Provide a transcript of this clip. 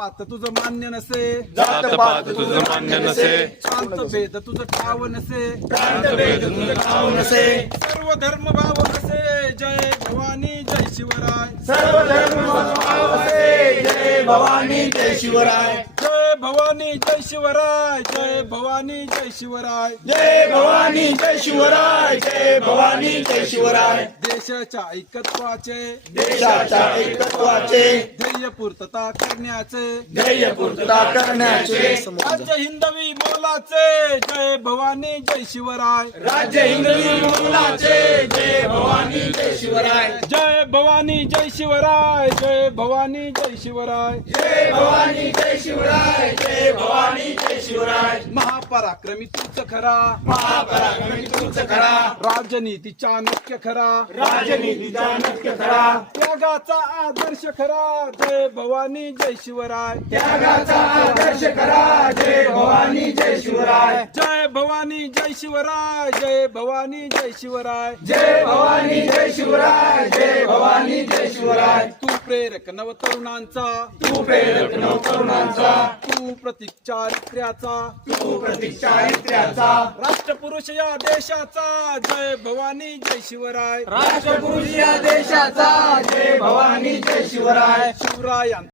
पात तुझं मान्य नसे, जात पात तुझं मान्य नसे, प्रांत भेद तुझं ठाव नसे, प्रांत भेद तुझं ठाव नसे, सर्व धर्म भाव असे जय भवानी जय शिवराय, सर्व धर्म भाव असे जय भवानी जय शिवराय, जय भवानी जय शिवराय, जय भवानी जय शिवराय, जय भवानी जय शिवराय, जय भवानी जय शिवराय, देशाच्या ऐकत्वाचे, देशाच्या एकत्वाचे ध्येय पूर्तता करण्याचे, ध्येय पूर्तता करण्याचे, राज्य हिंदवी मोलाचे जय भवानी जय शिवराय, राज्य हिंदवी मुलाचे जय भवानी जय शिवराय, जय भवानी जय शिवराय, जय भवानी जय शिवराय, जय भवानी जय शिवराय, जय भवानी जय शिवराय, महापराक्रमी तूच खरा, महापराक्रमी तूच खरा, राजनीतीचा नक्य खरा, राजनीतीचा नक्की खरा, त्यागाचा आदर्श खरा जय भवानी जय शिवराय, त्यागाचा आदर्श करा जय भवानी जय शिवराय, जय भवानी जय शिवराय, जय भवानी जय शिवराय, जय भवानी जय शिवराय, जय भवानी जय शिवराय, तू प्रेरक नव तरुणांचा, तू प्रेरक नव तरुणांचा, तू प्रतीक चारित्र्याचा, तू प्रतीक चारित्र्याचा, राष्ट्रपुरुष या देशाचा जय भवानी जय शिवराय, राष्ट्रपुरुष या देशाचा जय भवानी जय शिवराय, शिवरायांचा